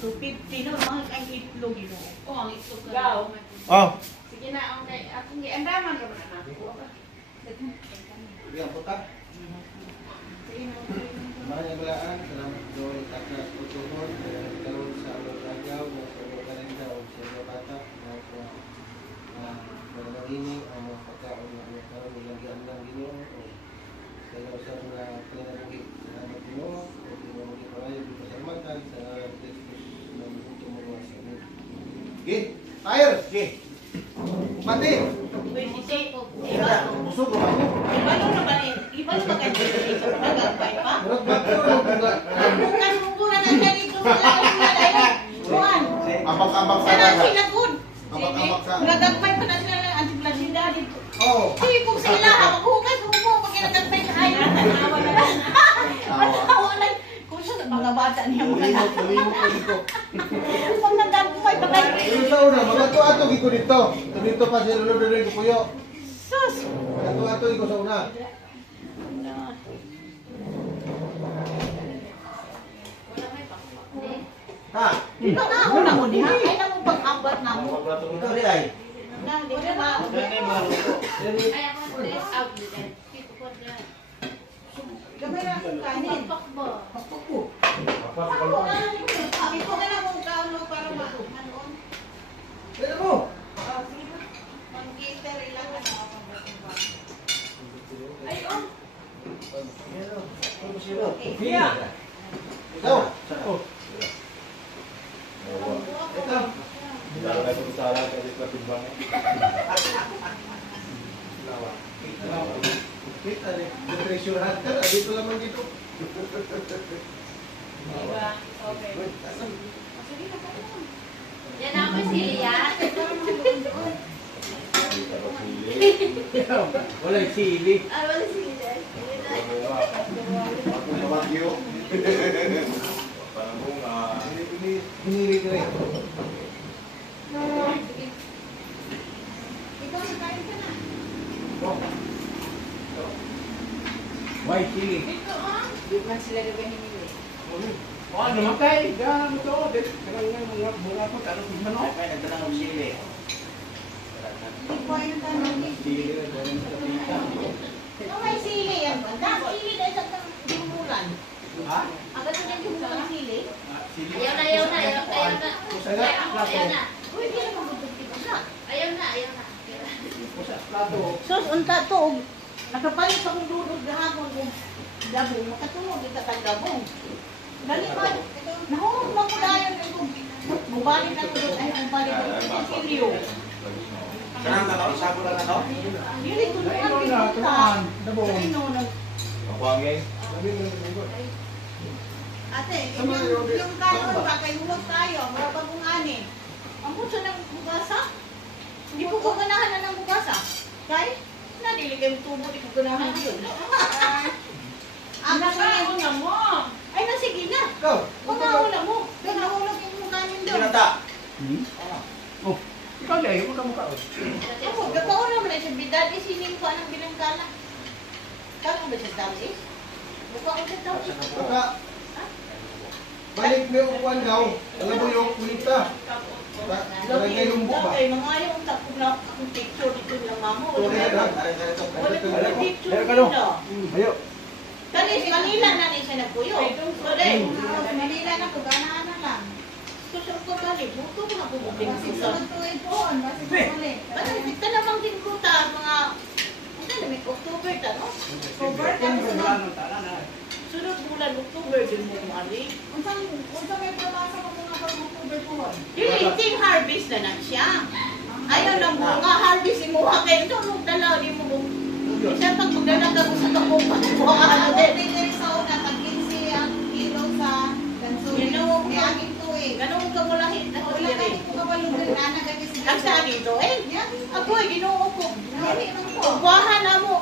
250 no, mahal ang itlog yun. Oh, ang itlog na. Gaw. Oh. Sige na, okay. Akong giandaman ka man anak ko. Yang putar. Banyak belaan, selamat doa takas pertemuan kalau sahabat ragau dan sahabat kalenda sahabat kata dalam ini kata orang kalau lagi andang gini saya usah na kena lagi selamat dulu untuk bagi para yang diperselamatan saya Kristus untuk menguasai. Gih, air, gih. Mati. Busuk loh aku. Iba na ba ni? Iba na ba kayo dito sa nagagpay pa? Berat banget loh. Bukan mungkulan ang ganito na dahil. Juan. Abang-abang Sana sana. sila good. Abang-abang sana. Nagagpay pa na sila ng anti-placida dito. Oh. Sige kung sila, maghugas mo pag nagagpay sa kaya. Tanawa na lang. Tanawa lang. Kung siya mga bata niya mga Malimot ko dito. Pag nagagpay pa kayo. Pero sa una, magato-ato ko dito. Dito pa si Lolo Dere ko puyo. Sus. Magato-ato ko sa una. Ha? Di ba nga una mo niya? Ay na mo pag-ambat na mo. Ito di ay. Na, di ba ba? Ay, ako stress out din. Dito po na. Gamay na akong kanin. Pakbo. Ako ito na lang mong kaulo para ma-anoon. Pero mo. Mag-gitter ilang ano. Ay, oh. Iya. Ito. Ito. Kalau kayak berusaha dari pertimbangan. Kita nih, treasure hunter, dito lamang dito. Diba? Okay. Yan ako sili yan. Wala sili. Ah, wala sili dahil. Aku mewakil. Parang bunga. Binili ko rin. Ikaw nakain ka na. Why sili? Ito, ah. Di man sila gawin hinili. Oh, namatay. Ganun ito. Kailangan mga bunga ko. Ano kung manok? Kaya nagdala ng sili. Hindi ko ayun tanong ni. Sili rin. Ganun sa pita. May sili yan ba? Dahil sili dahil sa dimulan. Ha? Agad na yung dimulan sili. Sili. Ayaw na, ayaw na, ayaw na. Kusala. Ayaw na. Uy, hindi naman mabuti ko siya. Ayaw na, ayaw na. Kusa. Plato. Sus, unta to. Nakapalit akong dudog gahapon kung dabong. Makatulog kita kang dabong. Dali ba? Nahulog na ko dayon yung mubalik na ko doon. Ay, ang balik ko. Ang silyo. Kanang tanong, sago lang ano? Dili ko naman pinunta. Dabong. Sino nag... Ako ang eh. Ate, yung kanon ba, kay hulog tayo, mga bagong ani. Ang puso ng bugasa? Hindi ko ganahan na ng bugasa. Kay, nadiligay yung tubo, di ko ganahan yun. Ang nakaon na mo. Ay, nasige na. Go. Pangahula mo. Kaya nahulog yung kanin doon. Ginata. Oh. Ikaw dahil, huwag ka mukha. Ako, gagawin naman ay sa bidad, isinig ko anong binangkala. Kano ba siya dalis? Mukha ko siya dalis. Kaka. Balik mo yung upuan daw. Alam mo yung kulita. Barangay Lumbo ba? Kaya mga ayaw ang takot na akong picture dito lang mamo. Wala ko picture Meron ka no? dito. Ayo. Kani si Manila na ni siya nagpuyo. So dahil, Manila na ko, ganahan na lang. Susur ko dali, buto ko na po. Masig sa matuin po, masig sa ulit. Ba't kita namang din ko ta, mga, ano na, may October ta, no? October ta, sunod bulan, October din mo kumali. Unsa may pramasa ko mga pag-October po? Dili, ting harvest na na siya. Ayaw na bunga, harvest mo ha kayo. Ito, nung dalaw, di mo kung, isa pag magdalaga ko sa kapong pagkuha ka na din. Dili sa una, tag-15 ang kilo sa Gansurin. You know, May aging tuig. ganun ka mula hit na ko Wala ka diri. din ko kabalungan na nagagis dito. Ang sa dito eh. Ako ay ginoo ko. Dili man po. Ugwahan na mo.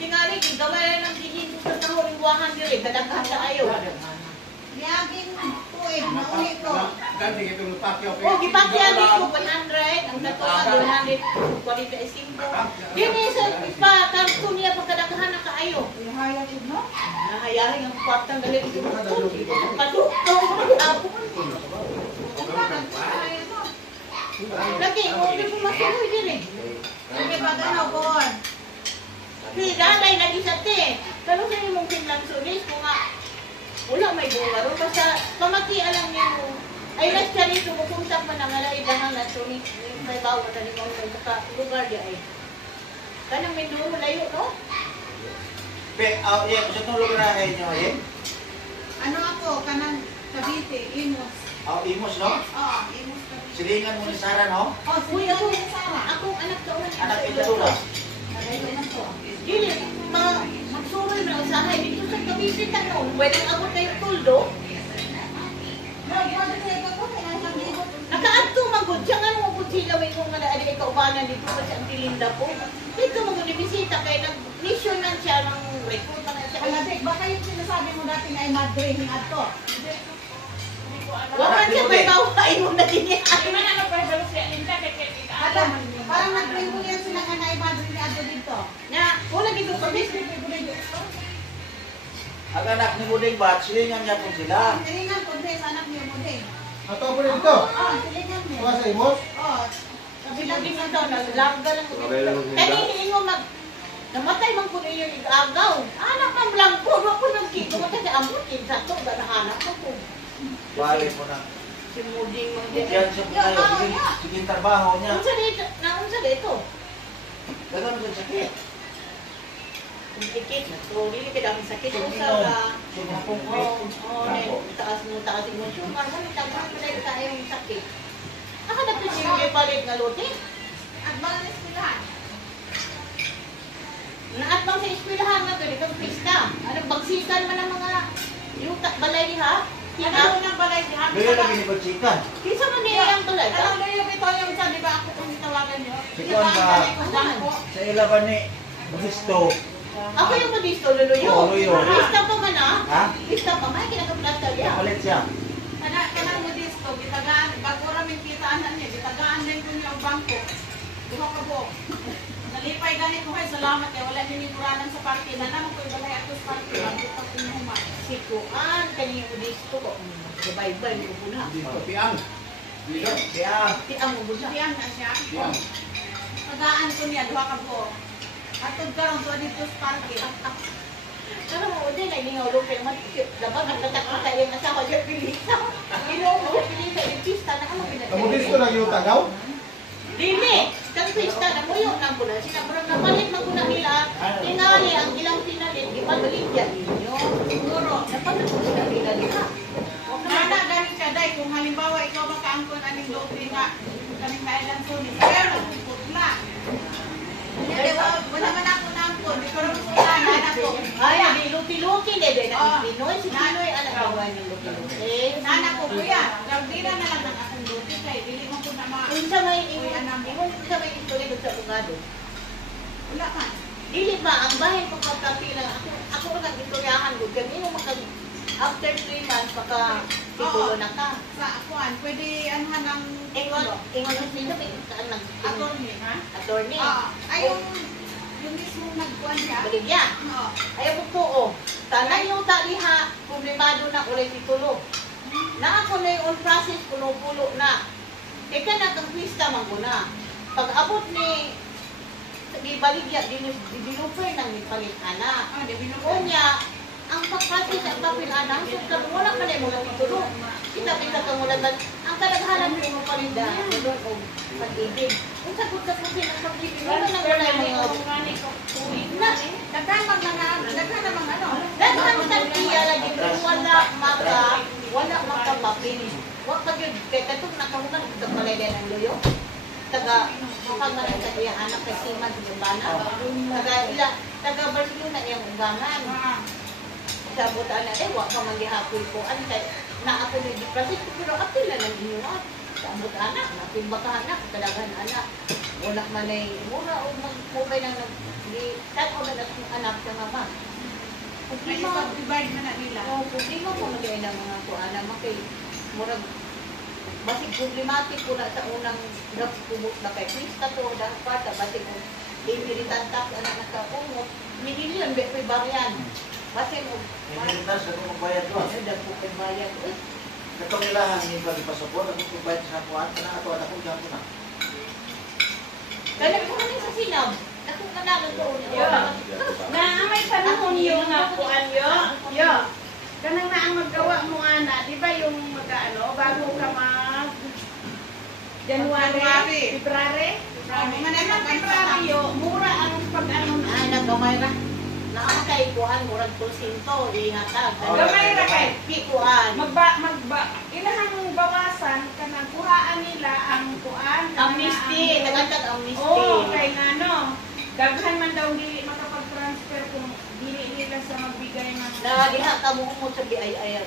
Tingali, gigawin ng tigin ko sa tahon ng ugwahan diri. Kadaghan sa ayo. May aging tuig. Nauli ko. Ganti ito ng pakyaw. O, gipakyan ko 100. Ang natuwa 245. Dini sa ipa, karton niya pagkadaghan na kaayo. Ihaya ko, no? Nahayaring ang kwartang galit. Kadukto. Tapon. Ati, alam niyo, ay nasa nito, pupunta pa na nga ibahan na ito, may bawa na ni Mong sa lugar di ay. Kanang Mindoro, layo, no? Yeah, sa itong lugar na inyo, eh? Ano ako, kanang Cavite, Imos. Imos, no? Oo, Imos Cavite. Silingan mo ni Sarah, no? Oh, Uy, sige ako, ako sa Sara. akong anak ka ulit. Anak Itatula. Nalayo man to. Dili, magsuroy na usahay dito sa Cavite tanong. Pwede ako tayo tuldo. Nakaadto magod siya nga mo gud sila may kung ada ay kaubanan dito sa Antilinda po. Dito magod ni bisita kay nag-mission man siya ng recruit man siya. Alabik, baka yung sinasabi mo dati na ay Madre, hingad to. Wa man siya may bawain mo na din yan. Ay, man ano pa balo siya linta kay Ada, parang nag-bring yan sila nga na ay Madre ni Ado dito. Na, wala gid ko pabis. Ang anak ni Buding Bat, silingan niya po sila. Silingan po, Dres, anak niyo mo, Dres. Ato po rin dito. Oo, silingan mo. Mga sa imos. Oo. Kabilang din daw naglabga lang ko. Kani hiling mo mag namatay man ko yung igagaw. Anak man lang ko, wa ko nagkito mo kasi amutin sa to ba na anak ko. Bali mo na. Si Muding mo din. Yan siya po tayo. Sige trabaho niya. Unsa dito? Na unsa dito? Ganun siya sakit. Kung ikit na to, dili ka dami sakit Kung usa inom. ka. Kung hapong Oo, taas mo yung sugar, man tagas mo dahil sa iyong sakit. Aka na pwede yung ipalit nga lote. At baka na eskwelahan. Naat bang sa eskwelahan na to, di kang pista. Anong bagsikan man ang mga yung balay ha? Ano nang balay di hapon? Gaya lagi ni Batsikan. Kisa man niya ang tulad ha? Ano yung ito yung sa, di ba ako kung tawagan nyo? Si Juan ba? Sa ilaban ni Bahisto. Ako yung madisto, luluyo. Oo, luyo. Lista pa man ha? Ha? Lista pa man, kinakaplasta niya. Kapalit siya. Kanang mo disto, gitagaan, bago ramin kitaanan niya, gitagaan din ko niya ang bangko. Duha ka po. Nalipay ganit ko kayo, salamat kaya wala niniguranan sa party. Na naman ko yung balay ato sa party, bago pa pinuhuman. Sikuan, kanina madisto ko. Gabay-bay mo po na. Piang. Piang. Tiang mo po na. Diyan na siya. Tagaan ko niya, duha ka po. Atod karon to dito sa party. Pero mo din ay ningaw pero man labang ang tatak sa iyang asawa diyan pilisa. Ino mo pilisa yung pista na ano Amo disto na yung tagaw. Dili, kang pista na mo yung nang pula sila pero napalit man kuna nila. Tingali ang ilang pinalit ipabalik yan ninyo. Siguro napalit mo sila nila nila. Nana ganit ka day kung halimbawa ikaw makaangkon aning doktrina kaming kailan sunis. Pero putla. Hindi, wala man ako naangkon. Di ko rin sila nana ko. Ay, di luti-luti de na Pinoy si Pinoy anak gawa ng luti-luti. Nana ko kuya, gardira na lang ng akong duty kay dili mo ko na ma. Unsa may ingon unsa may istorya sa abogado? Wala man. Dili ba ang bahin ko kapila ako lang istoryahan gud kami mo makag after 3 months paka titulo na ka. Sa akuan, pwede anuhan ng Ingon ang sino may kaan nag attorney, ha? attorney. Ay, yung mismo nagkuhan siya. Baligya. Oo. Ayaw ko po oh. Tanay yung taliha problemado na ulay titulo. Na ako na yung on process puno-pulo na. Ika na kang pista manguna. Pag abot ni gibaligya dinupay nang ipalit ana. Ah, di binuko. Unya, ang pagpati sa papel anang sukad wala pa na mga titulo. Kita kang ulagan. Ang kadaghanan mo mo palinda doon o pag-ibig. Kung sagot sa puti ng pag-ibig, wala nang wala yung na. Daghan man ano. Daghan sa iya lagi wala makapapil. Wa pa gyud kay katong nakahuman sa palayden ang luyo. Taga makaman sa iya anak kay Siman sa bana. Taga Barcelona yang ugangan. Sabot ana wa ka man gihapoy ko antay na ako ni depression pero apil na lang inyo sabot ana napil baka anak kadaghan anak wala man ay mura o magmubay nang di tan o na anak sa mama May subdivide man na nila. problema ko magay ng mga kuana makay murag basig problematic ko na sa unang drugs kumot na kay Krista to dahil parta basig ko imiritantak anak nakakumot minilion bekoy bariyan basig mo Inilitas ako magbayad doon. ano daw po kay bayan Katong ilahan yung pagpasaport, ako magbayad sa kuwan, kana ato at akong dyan ko na. kaya ko kami sa sinab ako kanalo to Na may panahon yung nakuan yo. Yo. Kanang na ang maggawa mo ana, di ba yung January. February. Manang Februaryo, mura ang pag-ano na. Ay, nagkamay ra. Nakakay kuan, murag 200, ihatag. Gamay ra kay. Pikuan. Ilahang bawasan kanang kuhaan nila ang kuan. Amnesty, nagantag amnesty. Oo, kay ngano. Daghan man daw dili makapag-transfer kung dili nila sa magbigay ng Na diha ta mo mo sa BIR.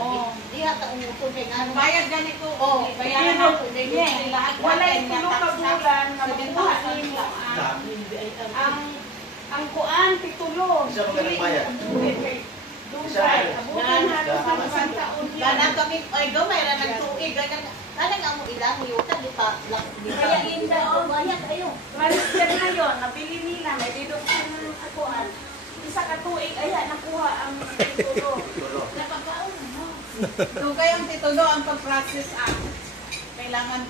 Oo. Diha ta umuto kay ngano. Bayad ganito. Oo. Bayaran Pero, ako. yeah, Lahat walay natin tulo ka bulan na makuha nimo ang kuan titulo. Isa ba ka nagbayad? Dugay, abutan halos ng isang taon Kana yan. kami ay gamay ra nagtuig ganyan. Kana nga mo ilang yuta di pa Kaya inda o bayad ayo. Transfer na yon, nabili nila, may deduction ng kuan. Isa ka tuig aya nakuha ang titulo. Dugay ang titulo ang pag-process act. Kailangan